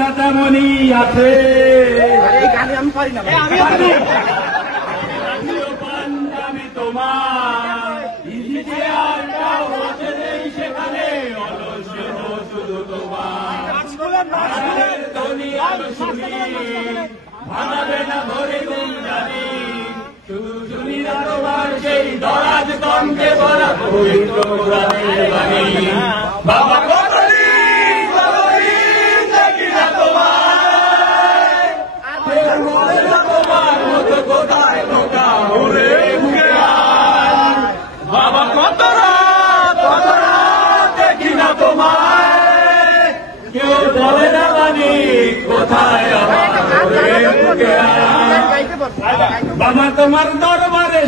কথাটা তেমনই আছে। আমি তোমার সেখানে শুধু তোমার ভাঙাবে না ধরে গুণ জানি শুধু শুনি না তোমার সেই দরাজ কমকে বলা পবিত্র কোরআনের বাণী। বাবা কতদিন দেখি না তোমার তোমার মতো কোথায় ঢোকা ওরে মুখে বাবা কত রাত দেখি না তোমার কেউ বলে না বাণী কোথায় বাবা তোমার দরবারে